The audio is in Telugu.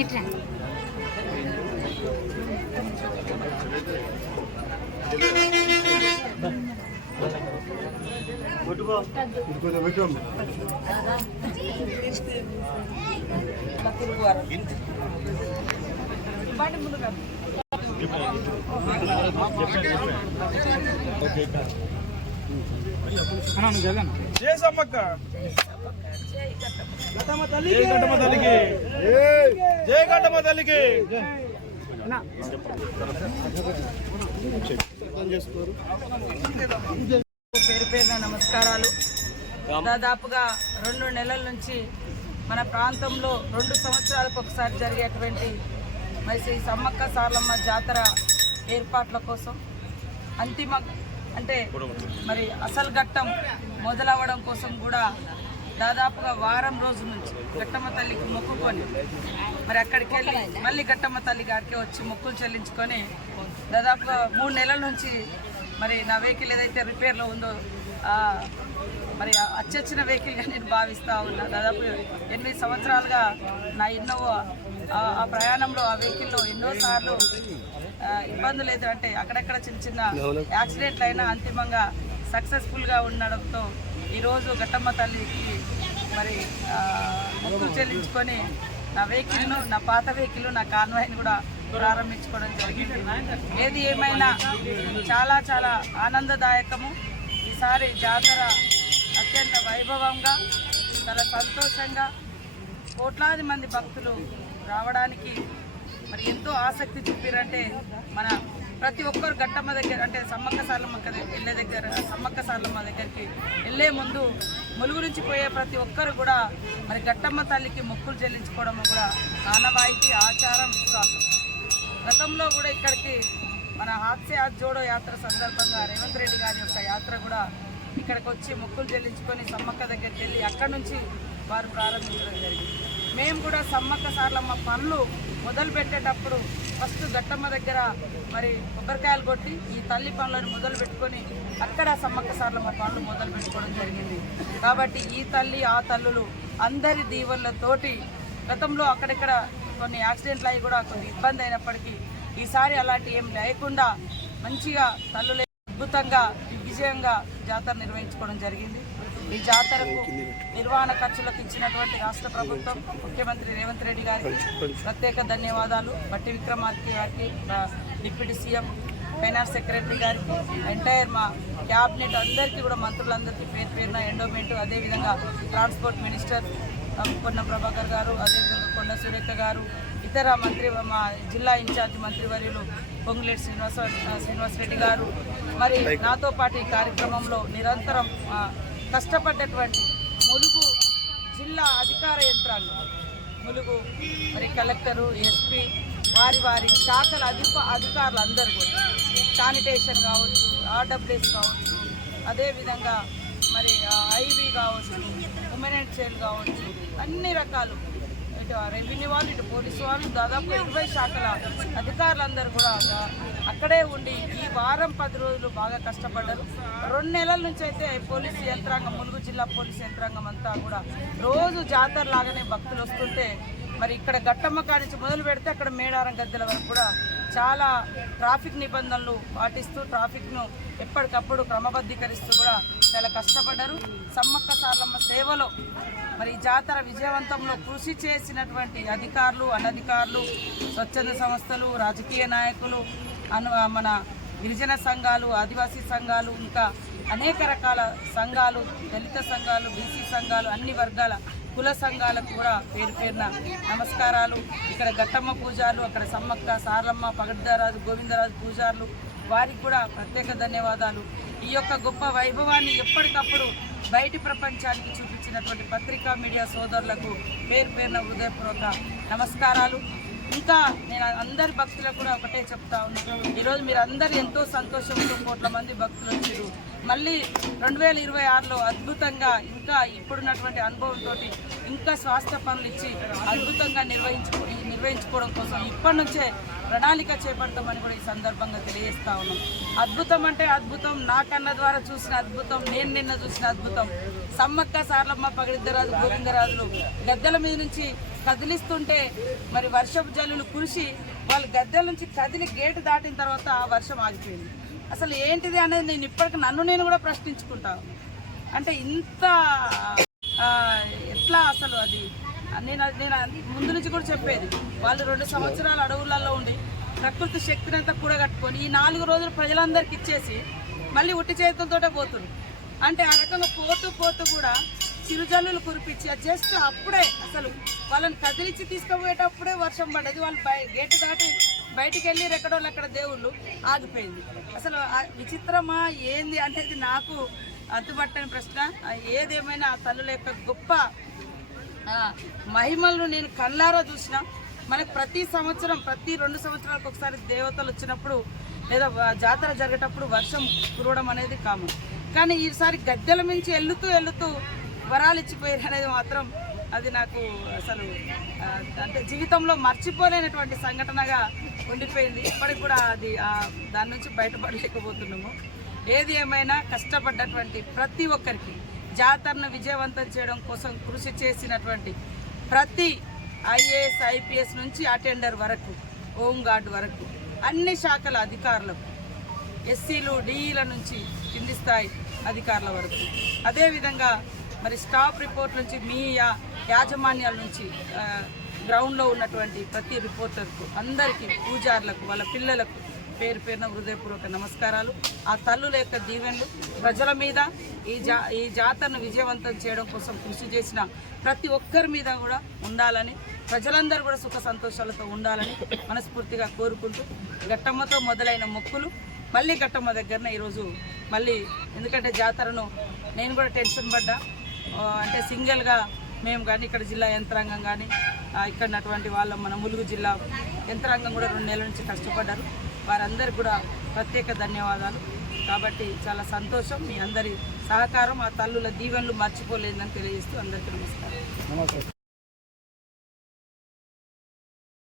ఇట్లా జై సమ్మక్క ఘట్టమ్మ తల్లికి జై ఘట్టమ్మ తల్లికి పేరు పేరున నమస్కారాలు. దాదాపుగా 2 నెలల నుంచి మన ప్రాంతంలో 2 సంవత్సరాలకు ఒకసారి జరిగేటువంటి మరి శ్రీ సమ్మక్క సారలమ్మ జాతర ఏర్పాట్ల కోసం అంతిమ అంటే మరి అసలు ఘట్టం మొదలవ్వడం కోసం కూడా దాదాపుగా వారం రోజుల నుంచి ఘట్టమ్మ తల్లికి మొక్కుకొని మరి అక్కడికి వెళ్ళి మళ్ళీ ఘట్టమ్మ తల్లి గారికి వచ్చి మొక్కులు చెల్లించుకొని దాదాపుగా 3 నెలల నుంచి మరి నా వెహికల్ ఏదైతే రిపేర్లో ఉందో మరి అచ్చొచ్చిన వెహికల్గా నేను భావిస్తూ ఉన్నా. దాదాపు 8 సంవత్సరాలుగా నా ఇన్నోవా ఆ ప్రయాణంలో ఆ వెహికల్లో ఎన్నోసార్లు ఇబ్బందులు అయితే అంటే అక్కడక్కడ చిన్న చిన్న యాక్సిడెంట్లు అయినా అంతిమంగా సక్సెస్ఫుల్గా ఉండడంతో ఈరోజు ఘట్టమ్మ తల్లికి మరి మొక్కులు చెల్లించుకొని నా వెహికల్ను నా పాత వెహికల్ నా కాన్వాయ్ని కూడా ప్రారంభించుకోవడం జరిగింది. ఏది ఏమైనా చాలా చాలా ఆనందదాయకము. ఈసారి జాతర అత్యంత వైభవంగా చాలా సంతోషంగా కోట్లాది మంది భక్తులు రావడానికి మరి ఎంతో ఆసక్తి చూపిరంటే మన ప్రతి ఒక్కరు ఘట్టమ్మ దగ్గర అంటే సమ్మక్క సారలమ్మ వెళ్ళే దగ్గర సమ్మక్క సారలమ్మ దగ్గరికి వెళ్ళే ముందు ములుగు నుంచి పోయే ప్రతి ఒక్కరు కూడా మరి ఘట్టమ్మ తల్లికి మొక్కులు చెల్లించుకోవడం కూడా ఆనవాయితీ ఆచారం విశ్వాసం. గతంలో కూడా ఇక్కడికి మన హాత్సే జోడో యాత్ర సందర్భంగా రేవంత్ రెడ్డి గారి యొక్క యాత్ర కూడా ఇక్కడికి వచ్చి మొక్కులు చెల్లించుకొని సమ్మక్క దగ్గరికి వెళ్ళి అక్కడి నుంచి వారు ప్రారంభించడం జరిగింది. మేము కూడా సమ్మక్క సారలమ్మ పనులు మొదలు పెట్టేటప్పుడు ఫస్ట్ ఘట్టమ్మ దగ్గర మరి కొబ్బరికాయలు కొట్టి ఈ తల్లి పనులను మొదలు పెట్టుకొని అక్కడ సమ్మక్క సారలమ్మ పనులు మొదలు పెట్టుకోవడం జరిగింది. కాబట్టి ఈ తల్లి ఆ తల్లులు అందరి దీవెనలతోటి గతంలో అక్కడిక్కడ కొన్ని యాక్సిడెంట్లు అయ్యి కూడా కొన్ని ఇబ్బంది అయినప్పటికీ ఈసారి అలాంటి ఏం లేకుండా మంచిగా తల్లులే అద్భుతంగా విజయంగా జాతర నిర్వహించుకోవడం జరిగింది. ఈ జాతరకు నిర్వహణ ఖర్చులకు ఇచ్చినటువంటి రాష్ట్ర ప్రభుత్వం ముఖ్యమంత్రి రేవంత్ రెడ్డి గారికి ప్రత్యేక ధన్యవాదాలు. బట్టి విక్రమార్క గారికి, డిప్యూటీ సీఎం, ఫైనాన్స్ సెక్రటరీ గారికి, ఎంటైర్ మా క్యాబినెట్ అందరికీ కూడా మంత్రులందరికీ పేరు పేరున ఎండోమెంట్, అదేవిధంగా ట్రాన్స్పోర్ట్ మినిస్టర్ పొన్నం ప్రభాకర్ గారు, అదేవిధంగా కొండ సురేఖ గారు, ఇతర మంత్రి మా జిల్లా ఇన్ఛార్జ్ మంత్రివర్యులు పొంగులేటి శ్రీనివాసరెడ్డి గారు, మరి నాతో పాటు ఈ కార్యక్రమంలో నిరంతరం కష్టపడ్డటువంటి ములుగు జిల్లా అధికార యంత్రాంగం, ములుగు మరి కలెక్టరు, ఎస్పీ, వారి శాఖల అధికారులు అందరూ కూడా శానిటేషన్ కావచ్చు, ఆర్డబ్ల్యూఎస్ కావచ్చు, అదేవిధంగా మరి ఐబీ కావచ్చు, ఉమెన్ అండ్ చైల్డ్ కావచ్చు, అన్ని రకాలు ఇటు రెవెన్యూ వాళ్ళు, ఇటు పోలీసు వాళ్ళు, దాదాపు 20 శాఖల అధికారులందరూ కూడా అక్కడే ఉండి ఈ వారం 10 రోజులు బాగా కష్టపడ్డారు. 2 నెలల నుంచి అయితే పోలీసు యంత్రాంగం, ములుగు జిల్లా పోలీసు యంత్రాంగం అంతా కూడా రోజు జాతర లాగానే భక్తులు వస్తుంటే మరి ఇక్కడ ఘట్టమ్మ కాడి నుంచి మొదలు పెడితే అక్కడ మేడారం గద్దెల వరకు కూడా చాలా ట్రాఫిక్ నిబంధనలు పాటిస్తూ ట్రాఫిక్ను ఎప్పటికప్పుడు క్రమబద్ధీకరిస్తూ కూడా చాలా కష్టపడ్డారు. సమ్మక్క సారలమ్మ సేవలో మరి ఈ జాతర విజయవంతంలో కృషి చేసినటువంటి అధికారులు, అనధికారులు, స్వచ్ఛంద సంస్థలు, రాజకీయ నాయకులు, మన గిరిజన సంఘాలు, ఆదివాసీ సంఘాలు, ఇంకా అనేక రకాల సంఘాలు, దళిత సంఘాలు, బీసీ సంఘాలు, అన్ని వర్గాల కుల సంఘాలకు కూడా పేరు పేరున నమస్కారాలు. ఇక్కడ గట్టమ్మ పూజారులు, అక్కడ సమ్మక్క సారలమ్మ, పగడ్దారాజు, గోవిందరాజు పూజారులు, వారికి కూడా ప్రత్యేక ధన్యవాదాలు. ఈ యొక్క గొప్ప వైభవాన్ని ఎప్పటికప్పుడు బయటి ప్రపంచానికి చూపించినటువంటి పత్రికా మీడియా సోదరులకు పేరు పేరున హృదయపూర్వక నమస్కారాలు. ఇంకా నేను అందరి భక్తులకు కూడా ఒకటే చెప్తా ఉన్నాను, ఈరోజు మీరు అందరు ఎంతో సంతోషంతో కోట్ల మంది భక్తులు వచ్చారు. మళ్ళీ 2026లో అద్భుతంగా ఇంకా ఇప్పుడున్నటువంటి అనుభవంతో ఇంకా స్వాస్థ్య పనులు ఇచ్చి అద్భుతంగా నిర్వహించుకోవడం కోసం ఇప్పటి నుంచే ప్రణాళిక చేపడతామని కూడా ఈ సందర్భంగా తెలియజేస్తా ఉన్నాం. అద్భుతం అంటే అద్భుతం, నా కళ్ళ ద్వారా చూసిన అద్భుతం, నేను నిన్న చూసిన అద్భుతం. సమ్మక్క సారలమ్మ, పగడిద్దరాజు, గోవిందరాజులు గద్దెల మీద నుంచి కదిలిస్తుంటే మరి వర్షపు జల్లులు కురిసి వాళ్ళు గద్దెల నుంచి కదిలి గేటు దాటిన తర్వాత ఆ వర్షం ఆగిపోయింది. అసలు ఏంటిది అనేది నేను ఇప్పటికి నేను కూడా ప్రశ్నించుకుంటాను. అంటే ఇంత ఎట్లా అసలు అది నేను ముందు నుంచి కూడా చెప్పేది, వాళ్ళు 2 సంవత్సరాలు అడవులలో ఉండి ప్రకృతి శక్తిని అంతా కూడగట్టుకొని ఈ 4 రోజులు ప్రజలందరికీ ఇచ్చేసి మళ్ళీ ఉట్టి చేతులతోటే పోతుంది. అంటే ఆ రకంగా పోతూ కూడా చిరుజల్లులు కురిపించి జస్ట్ అప్పుడే అసలు వాళ్ళని కదిలించి తీసుకుపోయేటప్పుడే వర్షం పడ్డది. వాళ్ళు గేటు దాటి బయటికి వెళ్ళి ఎక్కడోళ్ళు దేవుళ్ళు ఆగిపోయింది. అసలు విచిత్రమా ఏంది అనేది నాకు అడ్డుపట్టని ప్రశ్న. ఏదేమైనా ఆ తల్లుల యొక్క గొప్ప మహిమలను నేను కళ్ళారా చూసిన. మనకు ప్రతి సంవత్సరం, ప్రతి 2 సంవత్సరాలకు ఒకసారి దేవతలు వచ్చినప్పుడు లేదా జాతర జరిగేటప్పుడు వర్షం కురవడం అనేది కామన్. కానీ ఈసారి గద్దెల మించి వెళ్తూ వరాలు ఇచ్చిపోయారు అనేది మాత్రం అది నాకు అసలు అంటే జీవితంలో మర్చిపోలేనటువంటి సంఘటనగా ఉండిపోయింది. ఇప్పటికి కూడా అది దాని నుంచి బయటపడలేకపోతున్నాము. ఏది ఏమైనా కష్టపడ్డటువంటి ప్రతి ఒక్కరికి, జాతరను విజయవంతం చేయడం కోసం కృషి చేసినటువంటి ప్రతి ఐఏఎస్, ఐపీఎస్ నుంచి అటెండర్ వరకు, హోంగార్డ్ వరకు, అన్ని శాఖల అధికారులకు, ఎస్సీలు, డిఈల నుంచి కింది స్థాయి అధికారుల వరకు, అదేవిధంగా మరి స్టాఫ్ రిపోర్ట్ నుంచి మీ యాజమాన్యాల నుంచి గ్రౌండ్లో ఉన్నటువంటి ప్రతి రిపోర్టర్కు, అందరికీ, పూజారులకు, వాళ్ళ పిల్లలకు పేరు పేరున హృదయపూర్వక నమస్కారాలు. ఆ తల్లుల యొక్క దీవెనలు ప్రజల మీద, ఈ జాతరను విజయవంతం చేయడం కోసం కృషి చేసిన ప్రతి ఒక్కరి మీద కూడా ఉండాలని, ప్రజలందరూ కూడా సుఖ సంతోషాలతో ఉండాలని మనస్ఫూర్తిగా కోరుకుంటూ, గట్టమ్మతో మొదలైన మొక్కులు మళ్ళీ గట్టమ్మ దగ్గరనే ఈరోజు మళ్ళీ, ఎందుకంటే జాతరను నేను కూడా టెన్షన్ పడ్డా. అంటే సింగిల్గా మేము కానీ, ఇక్కడ జిల్లా యంత్రాంగం కానీ, ఇక్కడ ఉన్నటువంటి వాళ్ళ మన ములుగు జిల్లా యంత్రాంగం కూడా 2 నెలల నుంచి కష్టపడ్డారు. వారందరికీ కూడా ప్రత్యేక ధన్యవాదాలు. కాబట్టి చాలా సంతోషం, మీ అందరి సహకారం, ఆ తల్లుల దీవెనలు మర్చిపోలేదని తెలియజేస్తూ అందరికీ నమస్కారం.